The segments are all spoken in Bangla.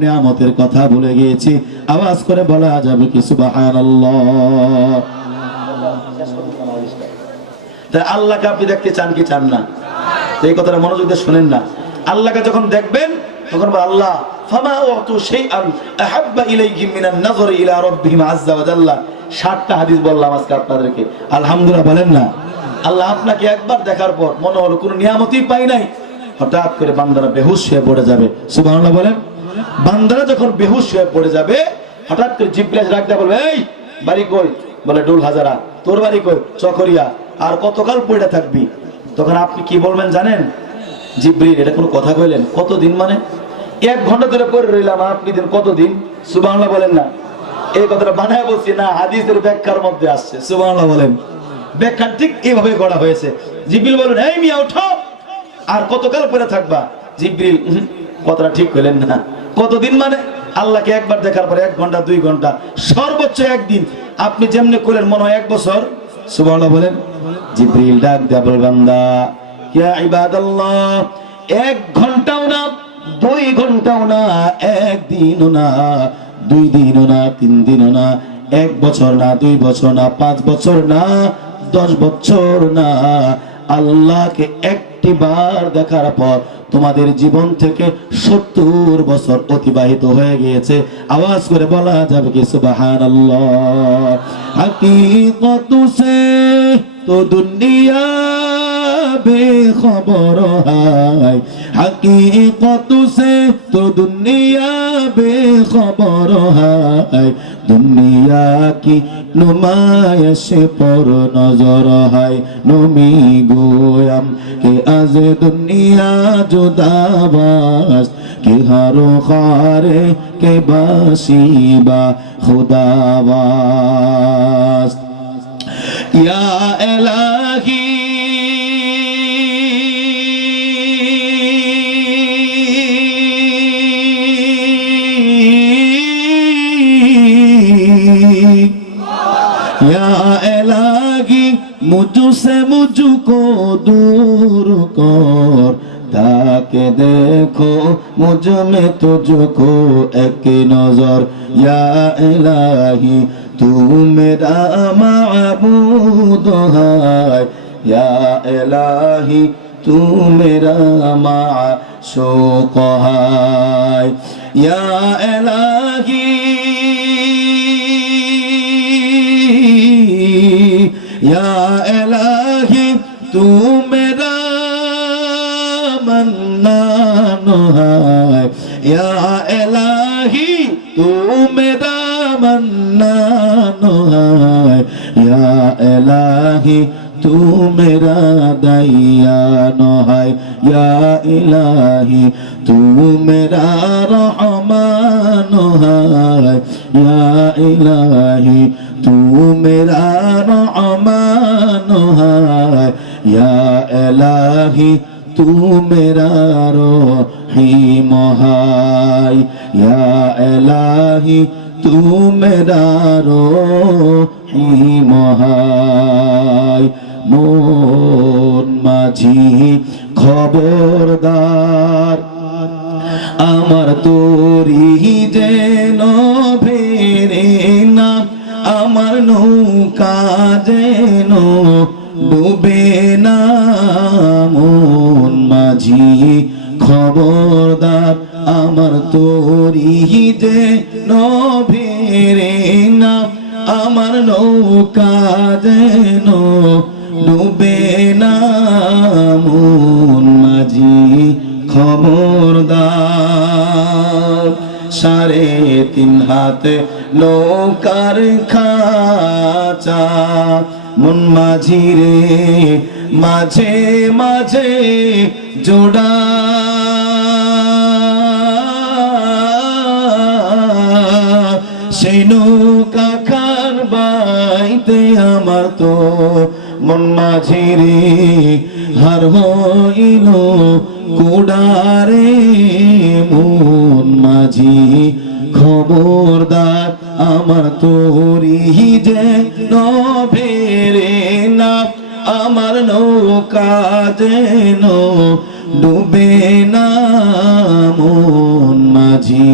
নিয়ামতের কথা ভুলে গিয়েছি, আওয়াজ করে বলা যাবে কি সুবহানাল্লাহ? তাই আল্লাহকে আপনি দেখতে চান কি চান না? এই কথাটা মনোযোগ দিয়ে শুনেন না। আল্লাহকে যখন দেখবেন তখন আল্লাহ ফামা উতু শাইআন আহাব্বা ইলাইহিম মিনান নাযরি ইলা রাব্বিহিম আযজা ওয়া জাল্লা। 60টা হাদিস বললাম আজকে আপনাদেরকে, আলহামদুলিল্লাহ বলেন না? আল্লাহ আপনাকে একবার দেখার পর মনে হলো কোনো নিয়ামতই পাই নাই, হঠাৎ করে বান্দারা বেহুশ হয়ে পড়ে যাবে, সুবহানাল্লাহ বলেন। বান্দারা যখন বেহুশ হয়ে পড়ে যাবে, হঠাৎ করে জিব্রাইল ডাক দিয়ে বলবে, এই বাড়ি কই? বলে ডুল হাজারা। তোর বাড়ি কই? চকরিয়া। আর কতকাল পড়ে থাকবি? তখন আপনি কি বলবেন জানেন? জিব্রাইল এটা কোনো কথা কইলেন? কতদিন মানে 1 ঘন্টা ধরে পড়ে রইলাম, আপনি দিন কতদিন? সুবহানাল্লাহ বলেন না? এই কথাটা বানায় বলছি না, হাদিসের ব্যাখ্যার মধ্যে আসছে, সুবহানাল্লাহ বলেন। ব্যাখ্যা ঠিক এইভাবে করা হয়েছে। জিব্রাইল বলেন, এই মিয়া ওঠো, আর কতকাল পড়ে থাকবা? জিব্রাইল কথাটা ঠিক কইলেন না। কতদিন মানে আল্লাহকে একবার দেখার পরে 1 ঘন্টা 2 ঘন্টা, সর্বোচ্চ 1 দিন। আপনি যেমনি কইলেন মনে হয় 1 বছর, সুবহানাল্লাহ বলেন। জিব্রাইল ডাক দেয়া বলে, বান্দা ইয়া ইবাদাল্লাহ, 1 ঘন্টাও না, 2 ঘন্টাও না, 1 দিনও না, 2 দিনও না, 3 দিনও না, 1 বছর না, 2 বছর না, 5 বছর না, 10 বছর না, আল্লাহকে একটি বার দেখার পর তোমাদের জীবন থেকে 70 বছর অতিবাহিত হয়ে গিয়েছে। আওয়াজ করে বলা যাবে কি সুবহানাল্লাহ? হकीकत से तो दुनिया बेखबर है, हकीकत से तो दुनिया बेखबर है, दुनिया की नुमाइश पर नजर है, नमी गोयम के आज दुनिया जुदाबाज के हरो खारे के बासीबा खुदावास। या इलाही या इलाही मुझसे मुझको दूर कर, ताके देखो मुझ में तुझको एक नजर। या इलाही तू मेरा माबूद है, या इलाही तू मेरा माशूक है, या इलाही या इलाही तू मेरा मन्नान है, या इलाही तू मेरा मन्नान है, या इलाही तू मेरा दयान है, या इलाही तू मेरा रहमान है, या इलाही तू मेरा रहमान है, या इलाही तू मेरा रहीम है, या इलाही तू मेरा रहीम है। মন মাঝি খবরদার, আমার তোরি যেন ভেরে না, আমার নৌকা যেন ডুবে না। মন মাঝি খবরদার, আমার তোরি যেন ভেরে না, আমার নৌকা যেন ডুবে না। মন মাঝি খবরদার, 3.5 হাত নৌকার খাঁচা, মন মাঝি রে মাঝে মাঝে জোড়া। সেই নৌকা খান বাইতে আমার তো মন মাঝি রে হার হইল কুড়ারে। মন মাঝি খবরদার, আমার তোরি যে নভেরে না, আমার নৌকা যেন ডুবে না। মন মন মাঝি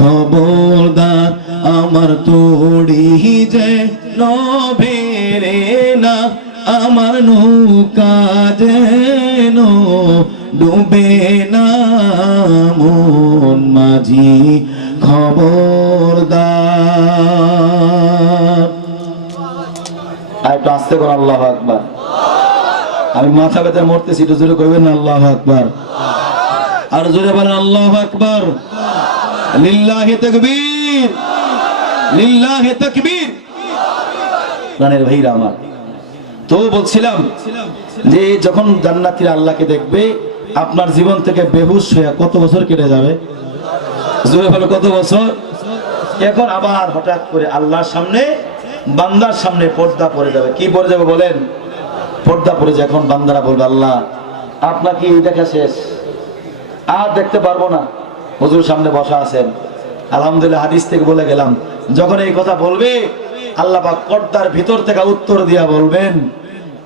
খবরদার আমার তোড়ি যে নভেরে না, আমার নৌকা যেন ডুবে না, মন মাঝি খবরদার। আর একটু আস্তে করে আল্লাহু আকবার। আমি মাথা ব্যথা মরতেছি, একটু জোরে কইবেন না আল্লাহু আকবার। আর জোরে বলেন আল্লাহু আকবার। লিল্লাহি তাকবীর, লিল্লাহি তাকবীর। প্রাণের ভাইরা আমার, তো বলছিলাম যে যখন জান্নাতীরা আল্লাহকে দেখবে, আপনার জীবন থেকে বেহুশ হয়ে কত বছর কেটে যাবে? জোরে বলো কত বছর? এখন আবার হঠাৎ করে আল্লাহর সামনে, বান্দার সামনে পর্দা পড়ে যাবে। কি পড়ে যাবে বলেন? পর্দা পড়ে যায়। এখন বান্দারা বলবে, আল্লাহ আপনার কি দেখা শেষ, আর দেখতে পারবো না। হুজুর সামনে বসা আছেন, আলহামদুলিল্লাহ হাদিস থেকে বলে গেলাম, যখন এই কথা বলবে আল্লাহ পাক পর্দার ভিতর থেকে উত্তর দিয়া বলবেন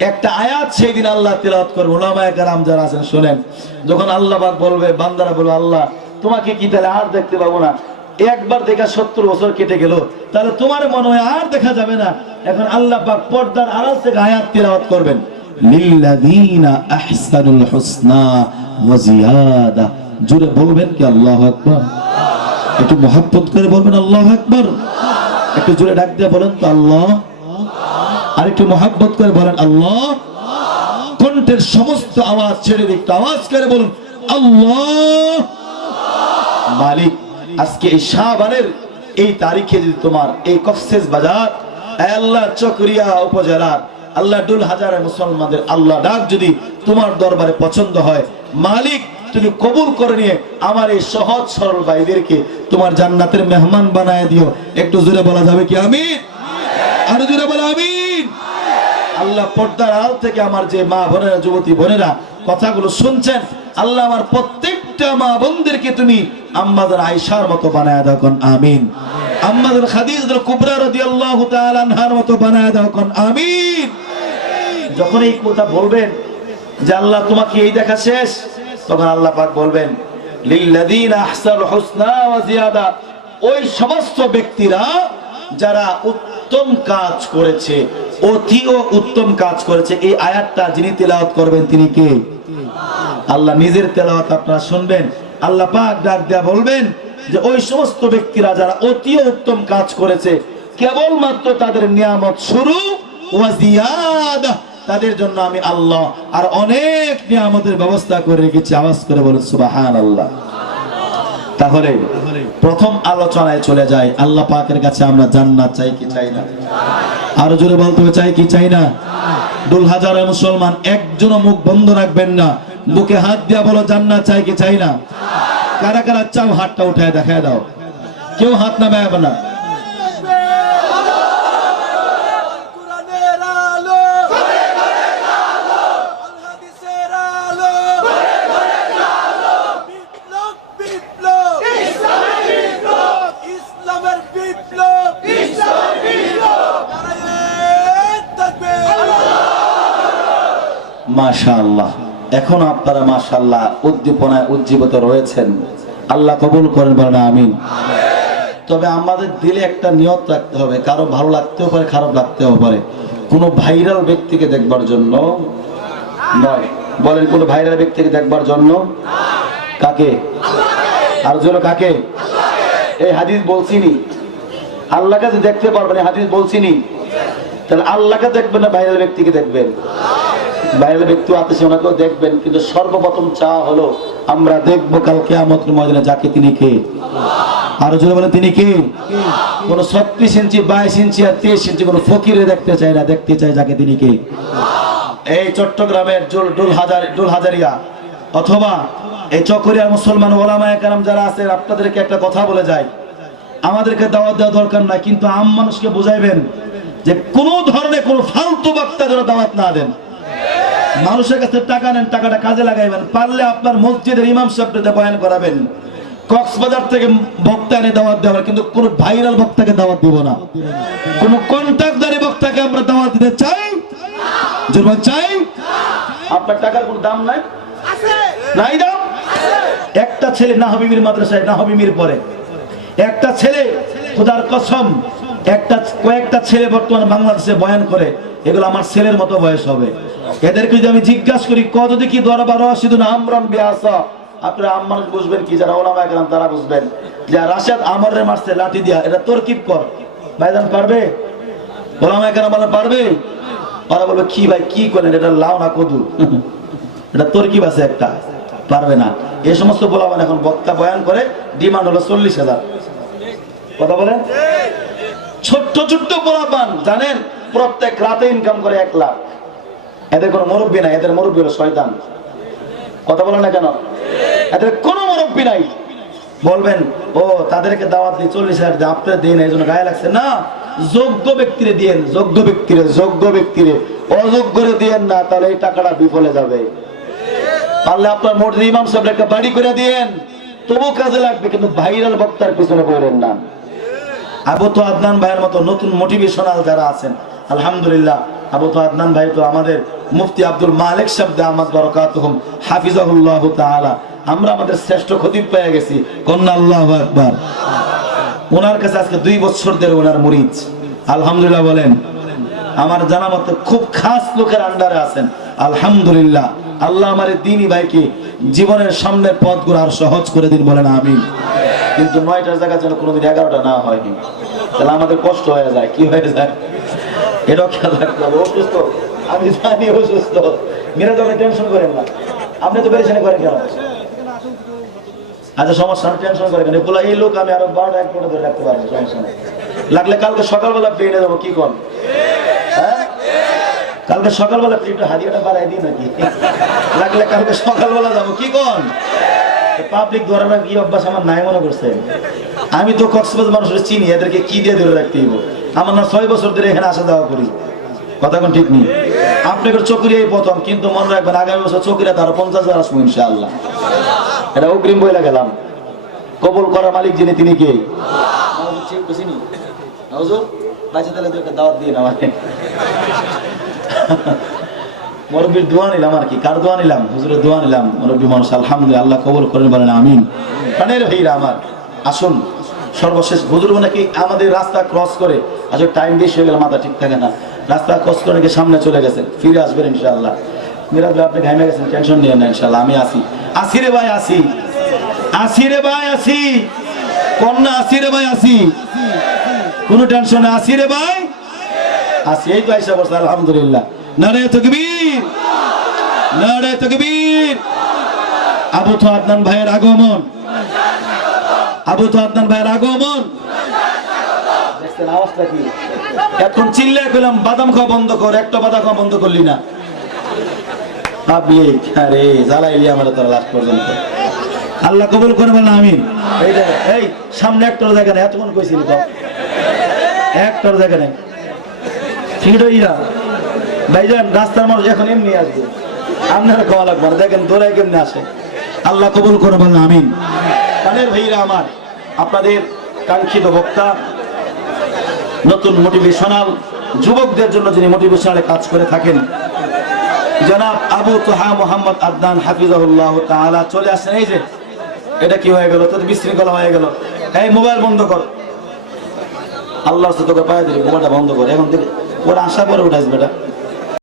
একটা আয়াত। সেই দিন আল্লাহ তিলাওয়াত করবে, উলামায়ে কেরাম যারা আছেন শুনেন। যখন আল্লাহ পাক বলবে, বান্দারা বলবে, আল্লাহ তোমাকে কি তাহলে আর দেখতে পাবো না? একবার দেখা 70 বছর কেটে গেল, তাহলে তোমার মনে হয় আর দেখা যাবে না। এখন আল্লাহ পাক পর্দার আড়াল থেকে আয়াত তিলাওয়াত করবেন, লিল্লাযীনা আহসানুল হুসনা ওয়া জিয়াদা। জোরে বলবেন কি আল্লাহু আকবার? একটু মহব্বত করে বলবেন আল্লাহু আকবার। একটু জোরে ডাক দিয়ে বলেন তো আল্লাহ। আর একটু মহব্বত করে বলেন আল্লাহ। কণ্ঠের সমস্ত আওয়াজ ছেড়ে দিয়ে একটু আওয়াজ করে বলুন আল্লাহ। মালিক, আজকে এই শাবানের এই তারিখে যদি তোমার এই কক্সেস বাজার, আল্লাহ চকরিয়া উপজেলার আল্লাহ ডুল হাজারে মুসলমানদের আল্লাহ ডাক যদি তোমার দরবারে পছন্দ হয়, মালিক তুমি কবুল করে নিয়ে আমার এই সহজ সরল ভাইদেরকে তোমার জান্নাতের মেহমান বানায় দিও। একটু জোরে বলা যাবে কি আমিন? আরো জোরে বলা আমিন। আল্লাহ পর্দার আড়াল থেকে আমার যে মা বোনেরা, যুবতী বোনেরা কথাগুলো শুনছেন, আল্লাহ আমার প্রত্যেকটা মা বোনদেরকে তুমি আম্মাদের আয়েশার মতো বানায় দাও কোন আমিন। আম্মাদের খাদিজাতুল কুবরা রাদিয়াল্লাহু তাআলা আনহার মতো বানায় দাও কোন আমিন। যখন এই কথা বলবেন যে আল্লাহ তোমাকে এই দেখা শেষ, তখন আল্লাহ পাক বলবেন লিল্লাযীনা আহসানুল হুসনা ওয়া জিয়াদা। ওই সমস্ত ব্যক্তিরা যারা উত্তম কাজ করেছে, অতিও উত্তম কাজ করেছে। এই আয়াতটা যিনি তেলাওয়াত করবেন তিনি কে? আল্লাহ নিজের তেলাওয়াত আপনারা শুনবেন। আল্লাহ পাক ডাক দেয়া বলবেন যে ওই সমস্ত ব্যক্তিরা যারা অতিও উত্তম কাজ করেছে, কেবলমাত্র তাদের নিয়ামত শুরু, ওয়া জিয়াদা, তাদের জন্য আমি আল্লাহ আর অনেক নিয়ামতের ব্যবস্থা করে রেখেছি। আওয়াজ করে বলুন সুবহানাল্লাহ। তাহলে প্রথম আলোচনায় চলে যায়, আল্লাহ পাকের কাছে আমরা জান্নাত চাই কি চাই না? আরো জোরে বলতে হবে, চাই কি চাই না? ডুল হাজারে মুসলমান একজনও মুখ বন্ধ রাখবেন না, বুকে হাত দিয়া বলো জান্নাত চাই কি চাই না? কারা কারা চাও হাতটা উঠায় দেখায় দাও। কেউ হাত নামাবে না। মাশাআল্লাহ, এখন আপনারা মাশাআল্লাহ উদ্দীপনায় উজ্জীবিত রয়েছেন। আল্লাহ কবুল করেন, বলেন আমিন। তবে আমাদের দিলে একটা নিয়ত রাখতে হবে, কারো ভালো লাগতেও পারে, খারাপ লাগতেও পারে। কোনো ভাইরাল ব্যক্তিকে দেখবার জন্য নয়, বলেন কোন ভাইরাল ব্যক্তিকে দেখবার জন্য। কাকে? আর জোরে কাকে? এই হাদিস বলছিনি আল্লাহকে দেখতে পারবেন, হাদিস বলছিনি। তাহলে আল্লাহকে দেখবেন না ভাইরাল ব্যক্তিকে দেখবেন? ভাইরাল ব্যক্তি আছে, ওনাকেও দেখবেন, কিন্তু সর্বপ্রথম চাওয়া হলো আমরা দেখবো কাল কিয়ামতের ময়দানে যাকে, তিনি কে? আরো জোরে বলেন তিনি কে? কোন 36 ইঞ্চি 22 ইঞ্চি আর 23 ইঞ্চি কোন ফকিরে দেখতে চাই না, দেখতে চাই যাকে, তিনি কে? এই চট্টগ্রামের ডুল হাজারিয়া অথবা এই চকরিয়ার মুসলমান ওলামায়ে কেরাম যারা আছে, আপনাদেরকে একটা কথা বলে যায়, আমাদেরকে দাওয়াত দেওয়া দরকার নাই, কিন্তু আম মানুষকে বুঝাইবেন যে কোন ধরনের কোন ফালতু বক্তা যেন দাওয়াত না দেন। মানুষের কাছে টাকা নেন, টাকাটা কাজে লাগাইবেন। পারলে আপনার মসজিদের ইমাম সাহেবকে বয়ান করাবেন, কক্সবাজার থেকে বক্তা এনে দাওয়াত দেওয়ার, কিন্তু কোন ভাইরাল বক্তাকে দাওয়াত দিব না। কোন কন্টাক্টদারি বক্তাকে আমরা দাওয়াত দিতে চাই চাই? আপনার টাকার কোন দাম নাই? নাই দাম? একটা ছেলে নাহবিমির মাদ্রাসায়, নাহবিমির পরে একটা ছেলে, খোদার কসম, কয়েকটা ছেলে বর্তমানে বাংলাদেশে বয়ান করে, এগুলো আমার ছেলের মতো বয়স হবে। এদেরকে যদি আমি জিজ্ঞাসা করি কত দেখি দরবার রাশিদুন আমরান বিআসা, আপনারা আম্মানুষ বুঝবেন কি, যারা ওলামায়ে কেরাম তারা বুঝবেন, যে রাশেদ আমরের মারছে লাঠি দিয়া, এটা তরকিব কর ভাইজান, পারবে? ওলামায়ে কেরাম বলে পারবে? ওরা বলবে কি ভাই কি করেন, এটা লাউ না কদু, এটা তরকিব আছে একটা, পারবে না। এই সমস্ত বলাবান এখন বক্তা বয়ান করে, ডিমান্ড হলো 40,000। কথা বলেন, ছোট্ট ছোট্ট বলাবান জানেন প্রত্যেক রাতে ইনকাম করে 1 লাখ। এদের কোনো মুরব্বী নাই, এদের মুরব্বী হলো শয়তান। কথা বলেন না কেন? এদের কোনো মুরব্বী নাই। বলবেন ও তাদেরকে দাওয়াত দিয়ে 40,000 দিয়ে আপনারা দিন, এই জন্য গায়ে লাগছে না। যোগ্য ব্যক্তিরে দিয়েন, যোগ্য ব্যক্তিরে, যোগ্য ব্যক্তিরে, অযোগ্যরে দিয়েন না, তাহলে এই টাকাটা বিফলে যাবে। পারলে আপনার মসজিদ ইমাম সাহেবের একটা বাড়ি করে দিয়েন, তবু কাজে লাগবে, কিন্তু ভাইরাল বক্তার পিছনে পড়েন না। আবু তো আদনান ভাইয়ের মতো নতুন মোটিভেশনাল যারা আছেন, আলহামদুলিল্লাহ, আবু তো আদনান ভাই তো আমাদের মুফতি আব্দুল মালিক সাহেব দামাত বারাকাতুহুম হাফিজাহুল্লাহ তাআলা, আমরা আমাদের শ্রেষ্ঠ খতিব পেয়ে গেছি, কন্যা আল্লাহু আকবার। ওনার কাছে আজকে 2 বছর ধরে ওনার মুরিদ, আলহামদুলিল্লাহ বলেন। আমার জানা মতে খুব খাস লোকের আন্ডারে আছেন, আলহামদুলিল্লাহ। আল্লাহ আমার দ্বীনি ভাইকে জীবনের সামনের পথগুলো আর সহজ করে দিন, বলেন আমিন। কিন্তু 9টার জায়গা যেন কোনোদিন 11টা না হয়নি, তাহলে আমাদের কষ্ট হয়ে যায়। কি হয়ে যায় এটাও খেয়াল রাখতে হবে। অসুস্থ, আমি জানি অসুস্থ, মেরে তো টেনশন করেন না, আপনি তো পেরেছেন করেন কেন? আচ্ছা সমস্যা, টেনশন করে কেন? বলা এই লোক আমি আরো 12টা 1 ঘন্টা ধরে রাখতে পারবো, সমস্যা নেই। লাগলে কালকে সকালবেলা প্লেনে যাবো, কি কর? হ্যাঁ, কালকে সকালবেলা প্লেনটা হারিয়াটা বাড়াই দিই নাকি? লাগলে কালকে সকালবেলা যাবো, কি কর? পাবলিক ধরার কি অভ্যাস আমার নাই মনে করছে? আমি তো কক্সবাজার মানুষের চিনি, এদেরকে কি দিয়ে ধরে রাখতে হইব? আমার না 6 বছর ধরে এখানে আসা যাওয়া করি, কথা কোন ঠিক নেই। আপনাদের চকরিয়াই প্রথম, কিন্তু মনে রাখবেন আগামী বছর চকরিয়া তার 50,000 আসবো ইনশাআল্লাহ। এটা অগ্রিম বইলা গেলাম। কবুল করার মালিক যিনি, তিনি কে? ঠিক বুঝিনি হুজুর, বাচ্চা তাহলে একটা দাওয়াত দিয়ে না, মানে মুরব্বির দোয়া নিলাম আর কি। কার দোয়া নিলাম? হুজুরের দোয়া নিলাম। মুরব্বি মানুষ, আলহামদুলিল্লাহ, আল্লাহ কবুল করেন, বলেন আমিন। প্রাণের ভাইরা আমার, আসুন সর্বশেষ, হুজুর নাকি আমাদের রাস্তা ক্রস করে, আজ টাইম বেশি হয়ে গেল, মাথা ঠিক থাকে না, রাস্তা ক্রস করে নাকি সামনে চলে গেছেন, ফিরে আসবেন ইনশাআল্লাহ। মিরাজ ভাই আপনি ঘামে গেছেন, টেনশন নিয়ে না, ইনশাআল্লাহ আমি আসি। আসি রে ভাই আসি, আসি রে ভাই আসি, কন্যা আসি রে ভাই আসি, কোনো টেনশন নেই, আসি রে ভাই আসি। এই তো আইসা বসে, আলহামদুলিল্লাহ। নারে তাকবীর, নারে তাকবীর। আবু তো আদনান ভাইয়ের আগমন, আবু তো আদনান ভাইয়ের আগমন। দেখছেন আওয়াজটা কি? এখন চিল্লায় কইলাম বাদাম খাওয়া বন্ধ কর, একটা বাদাম খাওয়া বন্ধ করলি না। পাবলিক আরে জ্বালাইলি আমরা তোরা লাস্ট পর্যন্ত। আল্লাহ কবুল করে, বলেন আমিন। এই সামনে একটার জায়গা নেই, এতক্ষণ কইছিলি তো একটার জায়গা নেই। ফিরইরা ভাইজান, রাস্তার মানুষ এখন এমনি আসবে, আপনারা খাওয়া লাগবে না। দেখেন দৌড়াই কেমনি আসে। আল্লাহ কবুল করে, বলেন আমিন। প্রাণের ভাইরা আমার, আপনাদের কাঙ্ক্ষিত বক্তা, নতুন মোটিভেশনাল যুবকদের জন্য যিনি মোটিভেশনালে কাজ করে থাকেন, জনাব আবু তোহা মোহাম্মদ আদনান হাফিজাহুল্লাহ তাআলা চলে আসেন। এই যে এটা কি হয়ে গেল? তো বিশৃঙ্খলা হয়ে গেল। এই মোবাইল বন্ধ কর, আল্লাহর সাথে তোকে পায়ে দিলি, মোবাইলটা বন্ধ কর এখন থেকে। ওরা আশা করে উঠাইস বেটা।